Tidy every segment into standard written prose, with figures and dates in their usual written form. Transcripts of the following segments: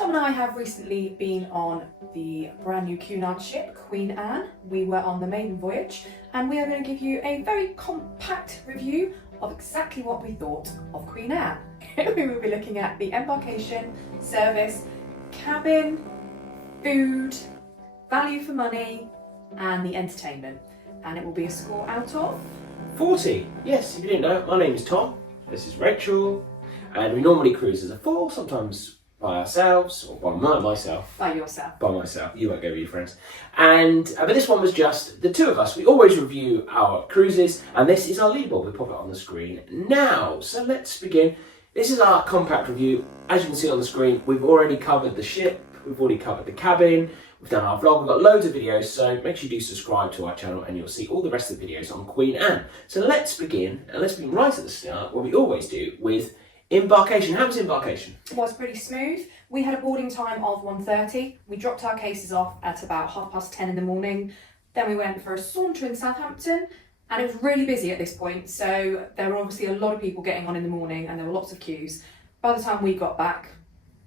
Tom and I have recently been on the brand new Cunard ship, Queen Anne. We were on the maiden voyage, and we are going to give you a very compact review of exactly what we thought of Queen Anne. We will be looking at the embarkation, service, cabin, food, value for money, and the entertainment. And it will be a score out of 40. Yes, if you didn't know, my name is Tom. This is Rachel, and we normally cruise as a 4, sometimes by ourselves or by myself. by yourself. By myself. You won't go with your friends. And but this one was just the two of us. We always review our cruises, and this is our leaderboard. We pop it on the screen now. So let's begin. This is our compact review. As you can see on the screen, we've already covered the ship. We've already covered the cabin. We've done our vlog. We've got loads of videos. So make sure you do subscribe to our channel, and you'll see all the rest of the videos on Queen Anne. So let's begin, and let's begin right at the start, what we always do with Embarkation. How was Embarkation? It was pretty smooth. We had a boarding time of 1:30. We dropped our cases off at about 10:30 in the morning. Then we went for a saunter in Southampton, and it was really busy at this point. So there were obviously a lot of people getting on in the morning, and there were lots of queues. By the time we got back,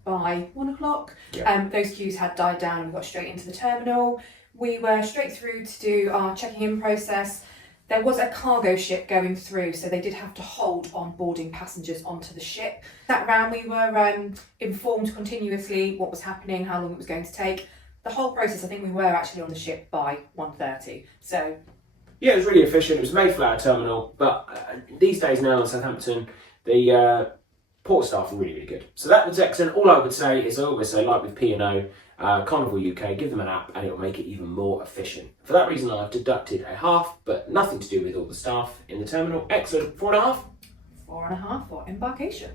by 1 o'clock, those queues had died down, and we got straight into the terminal. We were straight through to do our checking in process. There was a cargo ship going through, so they did have to hold on boarding passengers onto the ship. That round, we were informed continuously what was happening, how long it was going to take. The whole process, I think we were actually on the ship by 1:30. So yeah, it was really efficient. It was made for our terminal, but these days now in Southampton, the port staff are really, really good. So that was excellent. All I would say is, I always say, like with P&O, Carnival UK, give them an app and it will make it even more efficient. For that reason, I've deducted a half, but nothing to do with all the staff in the terminal. Excellent. 4.5. 4.5 for embarkation.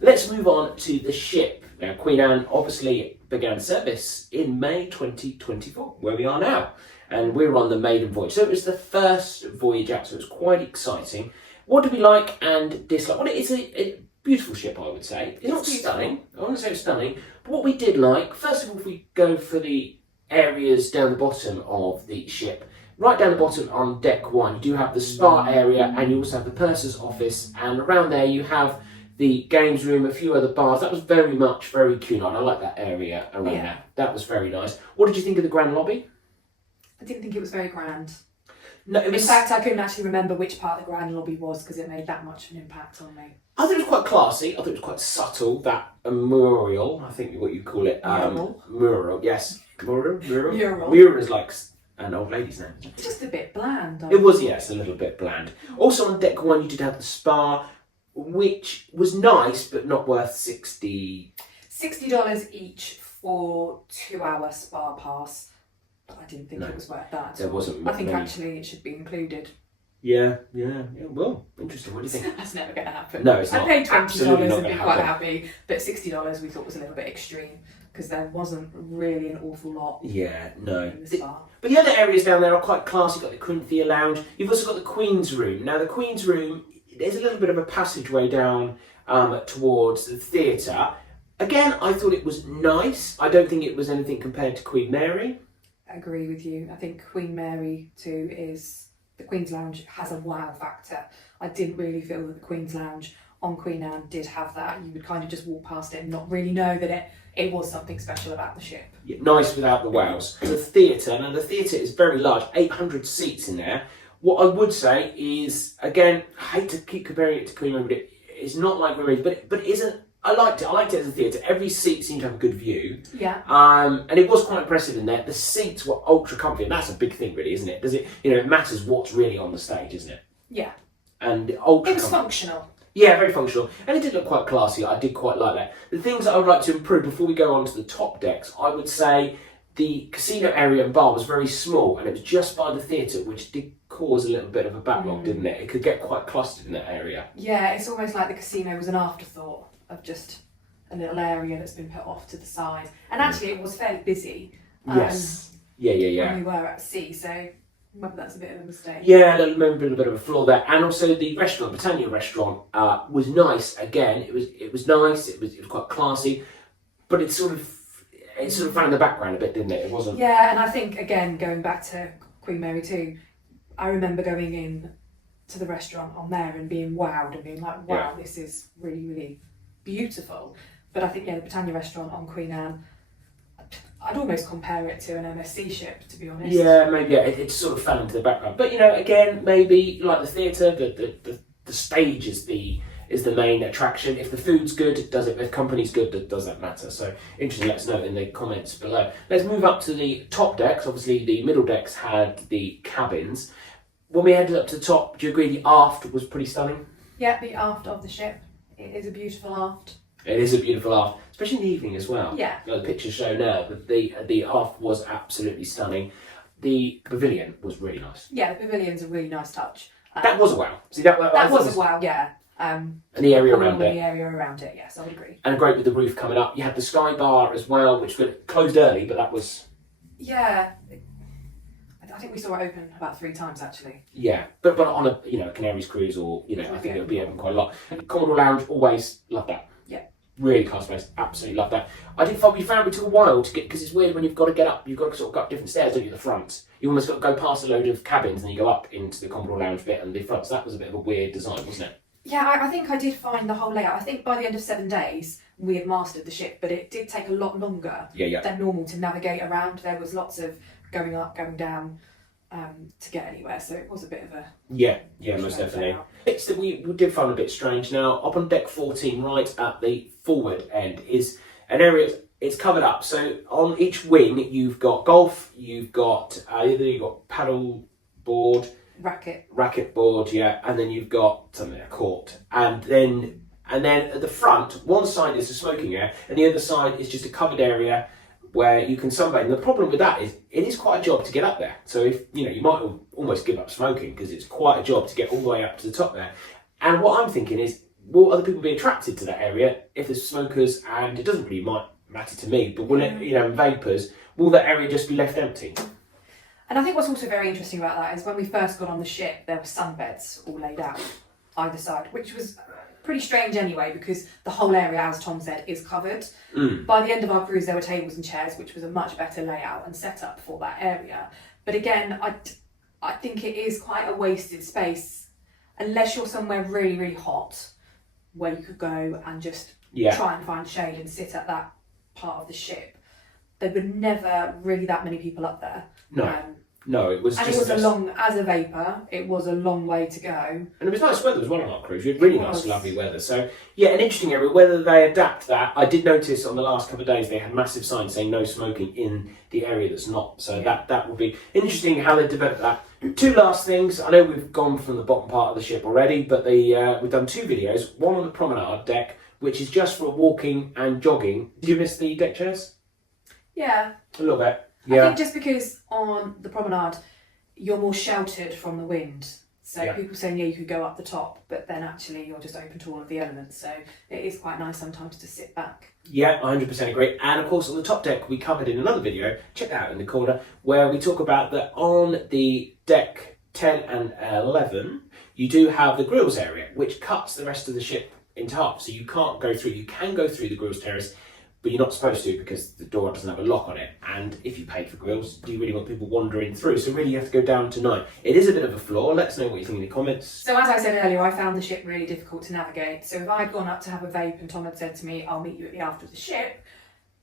Let's move on to the ship. Now, Queen Anne obviously began service in May 2024, where we are now. And we're on the maiden voyage. So it was the first voyage out, so it was quite exciting. What did we like and dislike? Well, it is a beautiful ship, I would say. It's not stunning. I wouldn't say it's stunning. But what we did like, first of all, if we go for the areas down the bottom of the ship, right down the bottom on deck 1, you do have the spa area, and you also have the purser's office, and around there you have the games room, a few other bars. That was very Cunard. I like that area around there. That was very nice. What did you think of the grand lobby? I didn't think it was very grand. No, it was... In fact, I couldn't actually remember which part of the grand lobby was because it made that much of an impact on me. I thought it was quite classy. I thought it was quite subtle. That mural, I think what you call it. Mural, yes. Mural? Mural is like an old lady's name. It's just a bit bland. It was, yes, a little bit bland. Also on deck 1, you did have the spa, which was nice, but not worth $60 each for 2-hour spa pass. But I didn't think it was worth that. There wasn't. I think actually it should be included. Yeah. Well, interesting. What do you think? That's never going to happen. No, it's not. I paid $20 and be happen. quite happy, but $60 we thought was a little bit extreme because there wasn't really an awful lot. Yeah, no. In the spa. But the other areas down there are quite classy. You've got the Corinthian Lounge. You've also got the Queen's Room. Now, the Queen's Room, there's a little bit of a passageway down towards the theatre. Again, I thought it was nice. I don't think it was anything compared to Queen Mary. I agree with you. I think Queen Mary too is, the Queen's Lounge has a wow factor. I didn't really feel that the Queen's Lounge on Queen Anne did have that. You would kind of just walk past it and not really know that it was something special about the ship. Yeah, nice without the wows. The theatre, now the theatre is very large, 800 seats in there. What I would say is, again, I hate to keep comparing it to Queen Mary, but it's not like Queen Mary, but it isn't. I liked it as a theatre. Every seat seemed to have a good view. Yeah. And it was quite impressive in there. The seats were ultra comfy, and that's a big thing, really, isn't it? It matters what's really on the stage, isn't it? Yeah. And ultra. It was functional. Yeah, very functional. And it did look quite classy. I did quite like that. The things that I would like to improve before we go on to the top decks, I would say the casino area and bar was very small, and it was just by the theatre, which did cause a little bit of a backlog, didn't it? It could get quite clustered in that area. Yeah, it's almost like the casino was an afterthought of just a little area that's been put off to the side. And actually it was fairly busy. Yes. Yeah. When we were at sea, so maybe that's a bit of a mistake. Yeah, maybe a bit of a flaw there. And also the restaurant, Britannia restaurant, was nice. Again, it was nice. It was quite classy, but it sort of ran in the background a bit, didn't it? It wasn't. Yeah, and I think again going back to Queen Mary too, I remember going in to the restaurant on there and being wowed and being like, wow, this is really, really beautiful. But I think, yeah, the Britannia restaurant on Queen Anne, I'd almost compare it to an MSC ship, to be honest. Yeah, maybe. Yeah, it sort of fell into the background. But again, maybe like the theatre, the stage is the main attraction. If the food's good, does it? If the company's good, does that matter? So interesting. Let us know in the comments below. Let's move up to the top decks. Obviously, the middle decks had the cabins. When we headed up to the top, do you agree the aft was pretty stunning? Yeah, the aft of the ship. It is a beautiful aft. It is a beautiful aft, especially in the evening as well. Yeah. The pictures show now that the aft was absolutely stunning. The pavilion was really nice. Yeah, the pavilion's a really nice touch. That was a wow. See, that was a wow, yeah. And the area around it. The area around it, yes, I would agree. And great with the roof coming up. You had the sky bar as well, which closed early, but that was... Yeah. I think we saw it open about 3 times, actually. Yeah, but on a Canaries cruise or I think it'll be open quite a lot. Commodore Lounge, always love that. Yeah. Really class place, absolutely love that. We found it took a while to get, because it's weird when you've got to get up, you've got to sort of go up different stairs, don't you, the front. You almost got to go past a load of cabins and you go up into the Commodore Lounge bit and the front. So that was a bit of a weird design, wasn't it? Yeah, I think I did find the whole layout. I think by the end of 7 days, we had mastered the ship, but it did take a lot longer than normal to navigate around. There was lots of going up, going down to get anywhere, so it was a bit of a... Yeah, most definitely. It's that we did find a bit strange. Now, up on deck 14, right at the forward end, is an area, it's covered up. So on each wing, you've got golf, you've got paddle board, racket board, yeah, and then you've got something, a court, and then at the front, one side is a smoking area, and the other side is just a covered area where you can sunbathe. And the problem with that is it is quite a job to get up there. So if you might almost give up smoking because it's quite a job to get all the way up to the top there. And what I'm thinking is, will other people be attracted to that area if there's smokers? And it doesn't really matter to me, but will it, vapours? Will that area just be left empty? And I think what's also very interesting about that is when we first got on the ship, there were sunbeds all laid out either side, which was pretty strange anyway, because the whole area, as Tom said, is covered. By the end of our cruise, there were tables and chairs, which was a much better layout and setup for that area. But again, I think it is quite a wasted space, unless you're somewhere really, really hot, where you could go and just try and find shade and sit at that part of the ship. There were never really that many people up there. No, it was and just... And it was as a vapour, it was a long way to go. And it was nice weather as well on our cruise. We had really nice, lovely weather. So, yeah, an interesting area. Whether they adapt that, I did notice on the last couple of days they had massive signs saying no smoking in the area that's not. So that will be interesting how they develop that. 2 last things. I know we've gone from the bottom part of the ship already, but we've done 2 videos. One on the promenade deck, which is just for walking and jogging. Did you miss the deck chairs? Yeah. A little bit. I think just because on the promenade you're more sheltered from the wind, so people saying you could go up the top, but then actually you're just open to all of the elements, so it is quite nice sometimes to sit back. Yeah, 100% agree. And of course on the top deck we covered in another video, check that out in the corner, where we talk about that on the deck 10 and 11 you do have the grills area, which cuts the rest of the ship into half, so you can't go through. You can go through the grills terrace, but you're not supposed to because the door doesn't have a lock on it. And if you paid for grills, do you really want people wandering through? So really you have to go down to 9. It is a bit of a flaw. Let us know what you think in the comments. So as I said earlier, I found the ship really difficult to navigate. So if I'd gone up to have a vape and Tom had said to me, I'll meet you at the aft of the ship,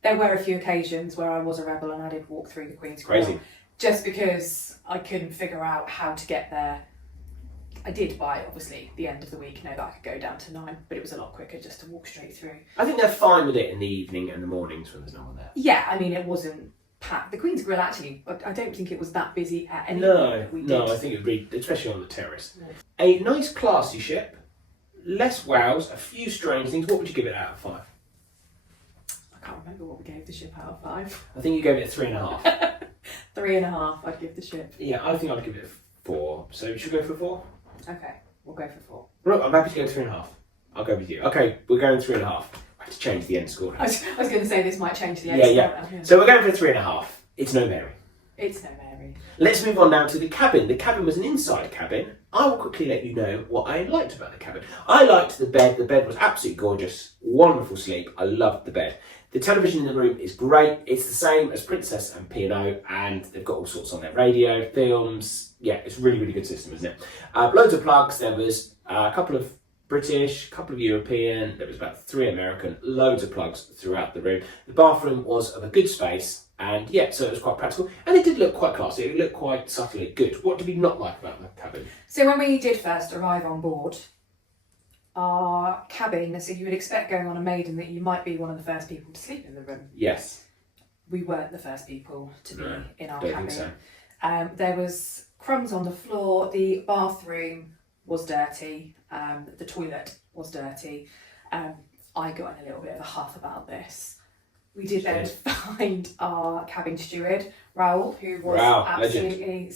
there were a few occasions where I was a rebel and I did walk through the Queen's Grill. Just because I couldn't figure out how to get there. I did by, obviously, the end of the week know that I could go down to 9, but it was a lot quicker just to walk straight through. I think they're fine with it in the evening and the mornings when there's no one there. Yeah, I mean, it wasn't packed. The Queen's Grill, actually, I don't think it was that busy at any point we did. No, I think it would be, especially on the terrace. Yeah. A nice, classy ship, less wows, a few strange things. What would you give it out of 5? I can't remember what we gave the ship out of 5. I think you gave it a 3.5. 3.5, I'd give the ship. Yeah, I think I'd give it a 4. So should we go for 4? Okay, we'll go for 4. Look, I'm happy to go 3.5. I'll go with you. Okay, we're going 3.5. I have to change the end score. I was going to say this might change the end score. Yeah. So we're going for 3.5. It's no Mary. It's no Mary. Let's move on now to the cabin. The cabin was an inside cabin. I will quickly let you know what I liked about the cabin. I liked the bed. The bed was absolutely gorgeous. Wonderful sleep. I loved the bed. The television in the room is great. It's the same as Princess and P&O, and they've got all sorts on their radio, films. Yeah, it's a really, really good system, isn't it? Loads of plugs. There was a couple of British, a couple of European, there was about 3 American, loads of plugs throughout the room. The bathroom was of a good space, and yeah, so it was quite practical. And it did look quite classy, it looked quite subtly good. What did we not like about the cabin? So when we did first arrive on board, our cabin, so you would expect going on a maiden that you might be one of the first people to sleep in the room. Yes. We weren't the first people to be in our don't cabin. think so. There was crumbs on the floor, the bathroom was dirty, the toilet was dirty. I got in a little bit of a huff about this. We did then find our cabin steward, Raoul, who was absolutely,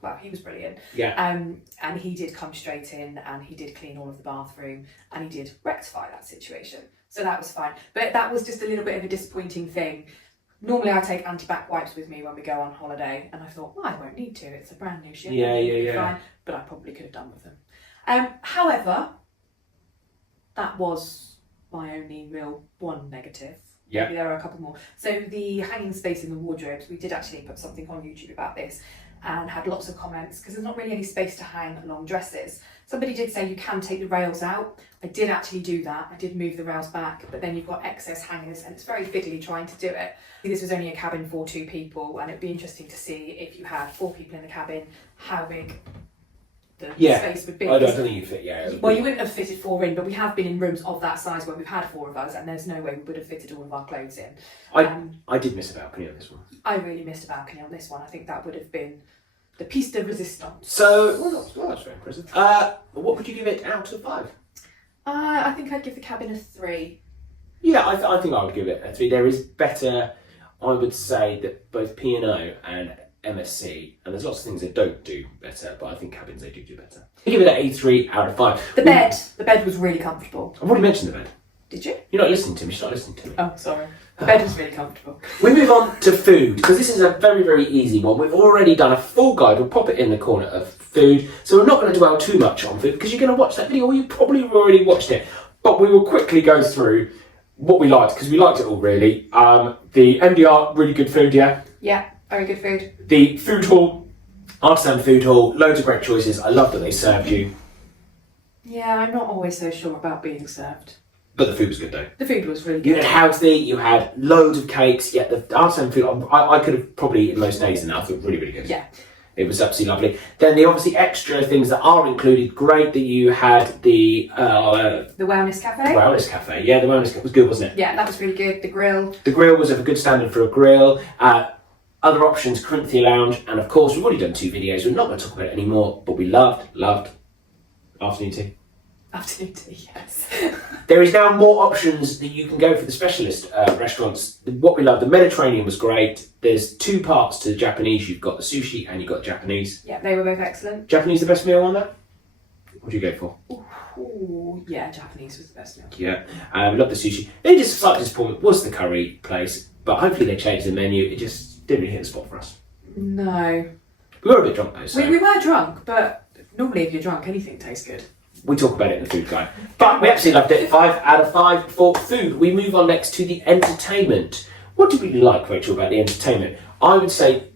well, he was brilliant. Yeah. And he did come straight in and he did clean all of the bathroom and he did rectify that situation. So that was fine. But that was just a little bit of a disappointing thing. Normally I take anti-bac wipes with me when we go on holiday, and I thought, well, I won't need to, it's a brand new ship. Yeah. Fine, but I probably could have done with them. However, that was my only real one negative. Yeah. Maybe there are a couple more. So the hanging space in the wardrobes, we did actually put something on YouTube about this and had lots of comments because there's not really any space to hang long dresses. Somebody did say you can take the rails out. I did actually do that. I did move the rails back, but then you've got excess hangers and it's very fiddly trying to do it. This was only a cabin for 2 people, and it'd be interesting to see if you had 4 people in the cabin, how big the space would be. I don't think you fit, Well, you wouldn't have fitted 4 in, but we have been in rooms of that size where we've had 4 of us, and there's no way we would have fitted all of our clothes in. I did miss a balcony on this one. I really missed a balcony on this one. I think that would have been the piece de resistance. So, well, that's very impressive. What would you give it out of 5? I think I'd give the cabin a 3. Yeah, I think I would give it a 3. There is better, I would say, that both P&O and MSC, and there's lots of things they don't do better, but I think cabins they do better. I give it a 3 out of 5. The bed was really comfortable. I've already mentioned the bed. Did you? You're not listening to me, she's not listening to me. Oh, sorry. The bed was really comfortable. We move on to food, because this is a very, very easy one. We've already done a full guide, we'll pop it in the corner of food, so we're not going to dwell too much on food, because you're going to watch that video, or you probably already watched it, but we will quickly go through what we liked, because we liked it all really. The MDR, really good food, yeah? Yeah, very good food. The food hall, artisan food hall, loads of great choices. I love that they served you. Yeah, I'm not always so sure about being served. But the food was good though. The food was really You good. had healthy, you had loads of cakes. Yeah, the artisan food, I could have probably eaten most days in that. I thought really, really good. Yeah. It was absolutely lovely. Then the obviously extra things that are included, great that you had the Wellness Cafe. Wellness Cafe. Yeah, the Wellness Cafe was good, wasn't it? Yeah, that was really good. The grill. The grill was of a good standard for a grill. Other options, Corinthia Lounge, and of course we've already done 2 videos. We're not going to talk about it anymore, but we loved afternoon tea. Afternoon tea, yes. There is now more options that you can go for the specialist restaurants. What we love, the Mediterranean was great. There's 2 parts to the Japanese. You've got the sushi and you've got Japanese. Yeah, they were both excellent. Japanese the best meal on that? What do you go for? Ooh, yeah, Japanese was the best meal. Yeah, love the sushi. The only just slight disappointment was the curry place, but hopefully they changed the menu. It just didn't really hit the spot for us. No. We were a bit drunk though, so... We were drunk, but normally if you're drunk, anything tastes good. We talk about it in the food guide. But we absolutely loved it. 5 out of 5 for food. We move on next to the entertainment. What did we like, Rachel, about the entertainment? I would say,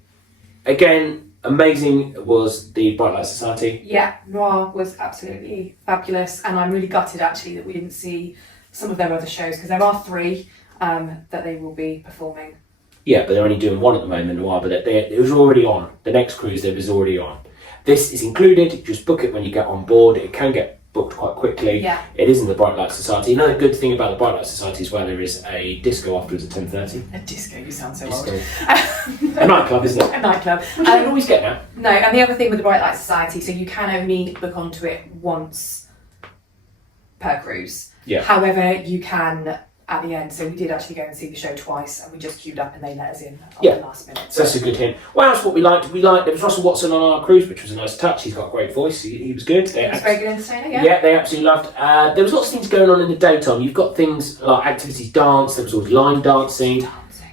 again, amazing was the Bright Light Society. Yeah, Noir was absolutely fabulous, and I'm really gutted actually that we didn't see some of their other shows, because there are 3 that they will be performing. Yeah, but they're only doing 1 at the moment, Noir, but it was already on. The next cruise, it was already on. This is included, just book it when you get on board. It can get booked quite quickly. Yeah. It is in the Bright Light Society. Another good thing about the Bright Light Society is where there is a disco afterwards at 10:30. A disco, you sound so Disco. old. A nightclub, isn't it? A nightclub. Which you can always get now. No, and the other thing with the Bright Light Society, so you can only book onto it once per cruise. Yeah. However, you can at the end, so we did actually go and see the show twice, and we just queued up and they let us in at the last minute. So that's a good hint. What else? What we liked? There was Russell Watson on our cruise, which was a nice touch. He's got a great voice. He was good. He was very good entertainer, yeah. Yeah, they absolutely loved. There was lots of things going on in the daytime. You've got things like activities, dance. There was always line dancing.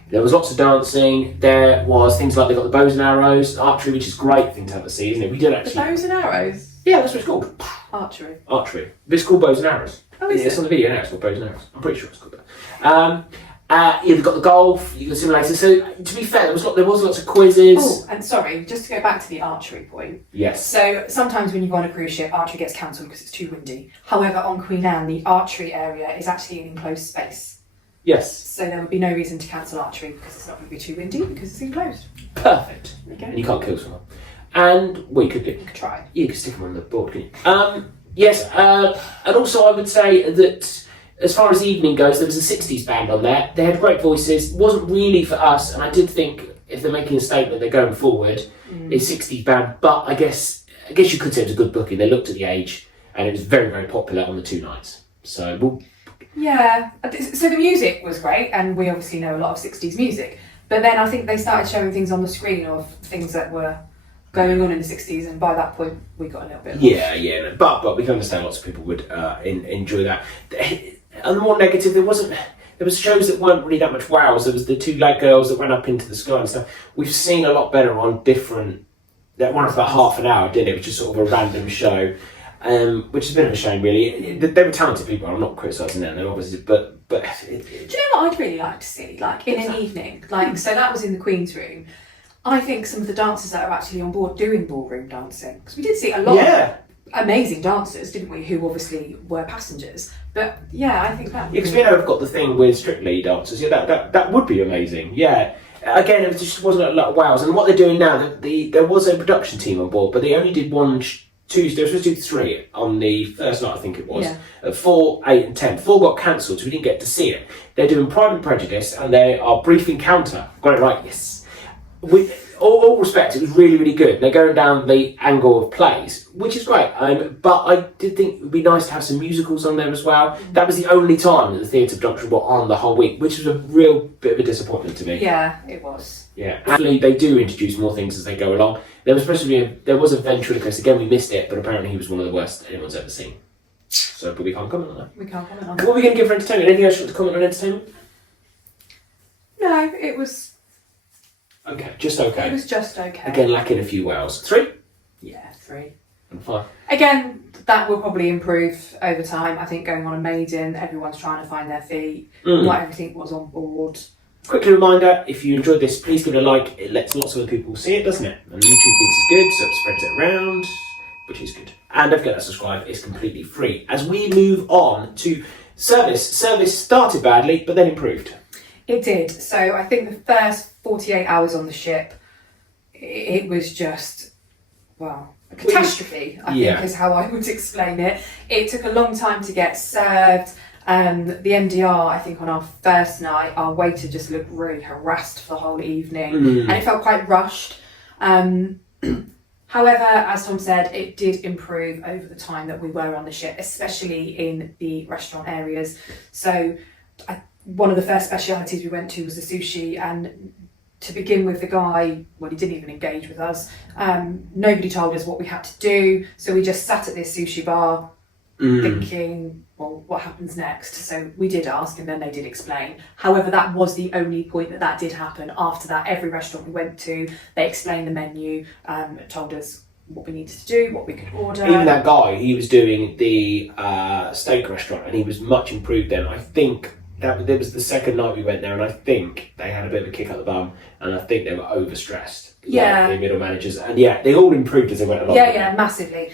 There was lots of dancing. There was things like they got the bows and arrows, archery, which is a great thing to have at sea, isn't it? We did actually. The bows and arrows? Yeah, that's what it's called. Archery. But it's called bows and arrows. Oh, is It's it? on the video now. It's called bows and arrows. I'm pretty sure it's called that. You've got the golf, you've got the simulator. So to be fair, there was lots of quizzes. Oh, and sorry, just to go back to the archery point. Yes. So sometimes when you go on a cruise ship, archery gets cancelled because it's too windy. However, on Queen Anne, the archery area is actually an enclosed space. Yes. So there would be no reason to cancel archery because it's not going to be too windy because it's enclosed. Perfect. Okay. And you can't kill someone. And we could do. You could try. You could stick them on the board, couldn't you? Yes. And also I would say that as far as the evening goes, there was a 60s band on there. They had great voices. It wasn't really for us, and I did think if they're making a statement, they're going forward. It's 60s band, but I guess you could say it was a good booking. They looked at the age, and it was very, very popular on the 2 nights. So yeah. So the music was great, and we obviously know a lot of 60s music. But then I think they started showing things on the screen of things that were going on in the 60s, and by that point we got a little bit lost. Yeah. But we can understand lots of people would enjoy that. And the more negative, there was shows that weren't really that much wows. There was the 2 lag girls that went up into the sky and stuff. We've seen a lot better on different. That one was about half an hour, didn't it? Which is sort of a random show, which is a bit of a shame, really. They were talented people. I'm not criticising them, obviously, but. Do you know what I'd really like to see, like in an evening, like so that was in the Queen's room. I think some of the dancers that are actually on board doing ballroom dancing, because we did see a lot of amazing dancers, didn't we? Who obviously were passengers. But yeah, I think that. Because I've got the thing with Strictly dancers. Yeah, that would be amazing. Yeah. Again, it just wasn't a lot of wows. And what they're doing now, there was a production team on board, but they only did 1 Tuesday. They were supposed to do 3 on the first night, I think it was. Yeah. At 4, 8, and 10. 4 got cancelled, so we didn't get to see it. They're doing Pride and Prejudice, and they are Brief Encounter. Got it right? Yes. With all respect, it was really, really good. They're going down the angle of plays, which is great. But I did think it would be nice to have some musicals on there as well. That was the only time that the theatre production were on the whole week, which was a real bit of a disappointment to me. Yeah, it was. Yeah, actually, they do introduce more things as they go along. There was supposed to be there was a ventriloquist. Again, we missed it, but apparently he was one of the worst anyone's ever seen. So, but we can't comment on that. We can't comment on that. What are we going to give for entertainment? Anything else you want to comment on entertainment? No, it was. Okay, just okay. It was just okay. Again, lacking a few wows. 3? Yeah, 3. And 5. Again, that will probably improve over time. I think going on a maiden, everyone's trying to find their feet. Not everything was on board. Quickly reminder, if you enjoyed this, please give it a like. It lets lots of other people see it, doesn't it? And YouTube thinks it's good, so it spreads it around, which is good. And don't forget to subscribe, it's completely free. As we move on to service. Service started badly, but then improved. It did. So I think the first 48 hours on the ship, it was just, well, a catastrophe, I think is how I would explain it. It took a long time to get served. The MDR, I think on our first night, our waiter just looked really harassed for the whole evening and it felt quite rushed. However, as Tom said, it did improve over the time that we were on the ship, especially in the restaurant areas. So one of the first specialities we went to was the sushi, and to begin with, the guy, well, he didn't even engage with us. Nobody told us what we had to do, so we just sat at this sushi bar thinking, well, what happens next? So we did ask, and then they did explain. However, that was the only point that did happen. After that, every restaurant we went to, they explained the menu, told us what we needed to do, what we could order. Even that guy, he was doing the steak restaurant, and he was much improved then. I think there was the second night we went there, and I think they had a bit of a kick up the bum, and I think they were overstressed. Yeah, like the middle managers, and they all improved as they went along. Yeah, massively.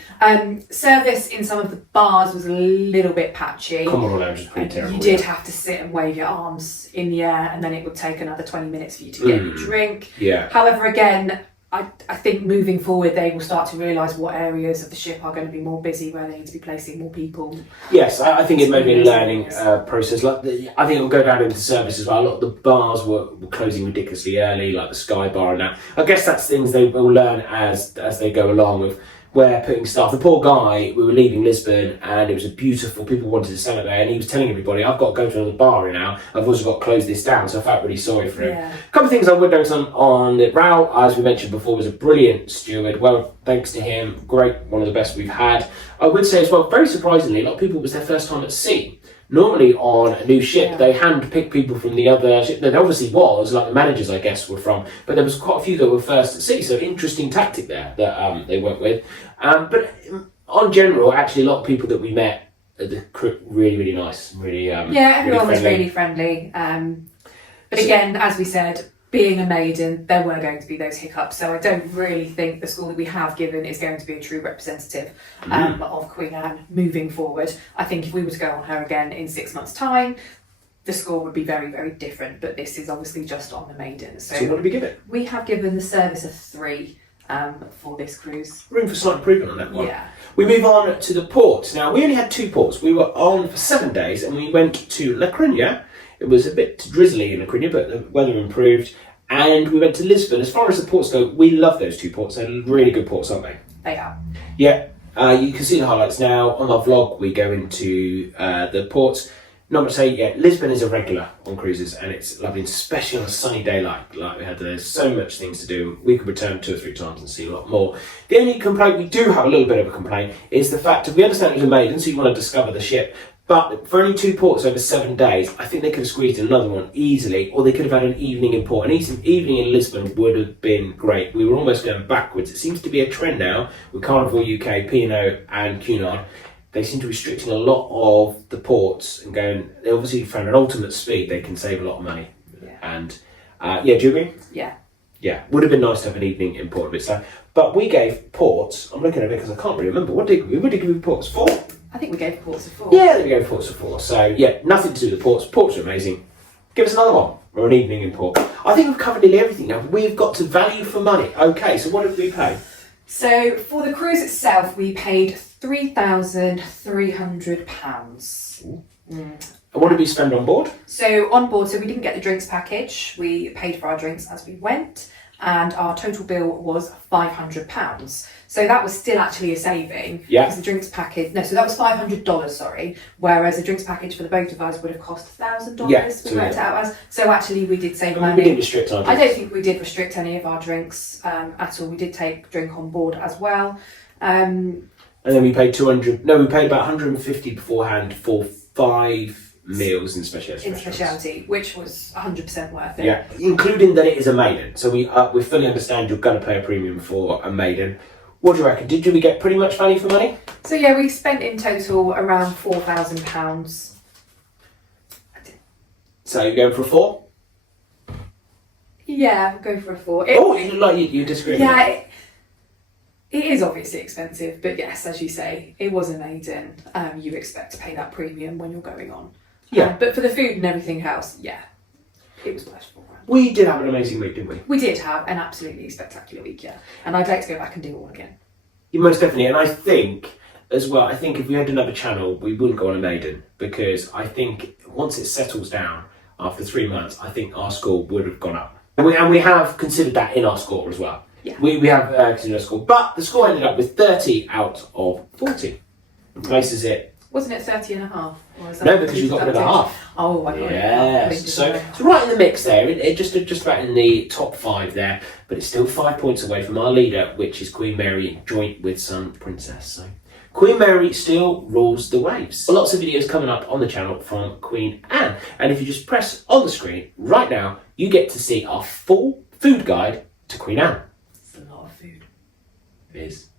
Service in some of the bars was a little bit patchy. Commodore Lounge was pretty terrible. You did have to sit and wave your arms in the air, and then it would take another 20 minutes for you to get your drink. Yeah. However, again, I think moving forward, they will start to realise what areas of the ship are going to be more busy, where they need to be placing more people. Yes, I think it may be a learning process. I think it will go down into service as well. A lot of the bars were closing ridiculously early, like the Sky Bar and that. I guess that's things they will learn as they go along with where putting stuff. The poor guy, we were leaving Lisbon and it was beautiful, people wanted to celebrate, and he was telling everybody, I've got to go to another bar now, I've also got to close this down, so I felt really sorry for him. Yeah. A couple of things I would notice on the Rao, as we mentioned before, was a brilliant steward. Well, thanks to him, great, one of the best we've had. I would say as well, very surprisingly, a lot of people, it was their first time at sea. Normally on a new ship, they hand-pick people from the other ship. There obviously was, like the managers, I guess, were from, but there was quite a few that were first at sea, so interesting tactic there that they went with. But on general, actually, a lot of people that we met, the crew, really, really nice, really everyone was really friendly. But again, as we said, being a maiden, there were going to be those hiccups. So I don't really think the school that we have given is going to be a true representative of Queen Anne moving forward. I think if we were to go on her again in 6 months' time, the score would be very, very different. But this is obviously just on the maiden. So what did we give it? We have given the service a 3 for this cruise. Room for slight improvement on that one. Yeah. We move on to the ports. Now, we only had 2 ports. We were on for 7 days and we went to La Coruña. It was a bit drizzly in La Coruña, but the weather improved. And we went to Lisbon. As far as the ports go, we love those 2 ports. They're really good ports, aren't they? They are. Yeah. You can see the highlights now. On our vlog, we go into the ports. Not much to say, yeah, Lisbon is a regular on cruises and it's lovely, especially on a sunny day like we had. There's so much things to do. We could return 2 or 3 times and see a lot more. The only complaint, we do have a little bit of a complaint, is the fact that we understand it was a maiden, so you want to discover the ship, but for only 2 ports over 7 days, I think they could have squeezed in another one easily, or they could have had an evening in port. An evening in Lisbon would have been great. We were almost going backwards. It seems to be a trend now with Carnival UK, P&O and Cunard. They seem to be restricting a lot of the ports and going, they obviously found an ultimate speed, they can save a lot of money. Yeah. And yeah, do you agree? Yeah. Yeah, would have been nice to have an evening in port a bit slow. But we gave ports, I'm looking at it because I can't really remember, what did we give ports 4? I think we gave ports a 4. Yeah, we gave ports a 4. So yeah, nothing to do with the ports. Ports are amazing. Give us another one, or an evening in port. I think we've covered nearly everything now. We've got to value for money. Okay, so what did we pay? So for the cruise itself, we paid £3,300. And what did we spend on board? So on board, so we didn't get the drinks package. We paid for our drinks as we went, and our total bill was £500. So that was still actually a saving. Yeah. Because the drinks package, no, so that was $500, sorry. Whereas the drinks package for the both of us would have cost $1,000. Yeah, we worked it out as. So actually, we did save I mean, money. we didn't restrict our I drinks. don't think we did restrict any of our drinks at all. We did take drink on board as well. And then we paid 200. No, we paid about 150 beforehand for 5 meals in speciality. In speciality, which was 100% worth it. Yeah, including that it is a maiden. So we fully understand you're going to pay a premium for a maiden. What do you reckon? Did we get pretty much value for money? So yeah, we spent in total around £4,000. So you're going for a 4? Yeah, we'll go for a 4. You look like you disagree. Yeah, it is obviously expensive, but yes, as you say, it was a maiden. You expect to pay that premium when you're going on. Yeah. But for the food and everything else, yeah, it was worth £4,000. We did have an amazing week, didn't we? We did have an absolutely spectacular week, yeah. And I'd like to go back and do it all again. Yeah, most definitely. And I think, as well, I think if we had another channel, we wouldn't go on a maiden. Because I think once it settles down after 3 months, I think our score would have gone up. And we have considered that in our score as well. Yeah. We have considered our score. But the score ended up with 30 out of 40. Places it. Wasn't it 30 and a half? Or is that No, because you got rid of the half. Oh, I got rid of the half. Yes. So it's right in the mix there. It just about in the top 5 there. But it's still 5 points away from our leader, which is Queen Mary, joint with Sun Princess. So Queen Mary still rules the waves. Lots of videos coming up on the channel from Queen Anne. And if you just press on the screen right now, you get to see our full food guide to Queen Anne. It's a lot of food. It is.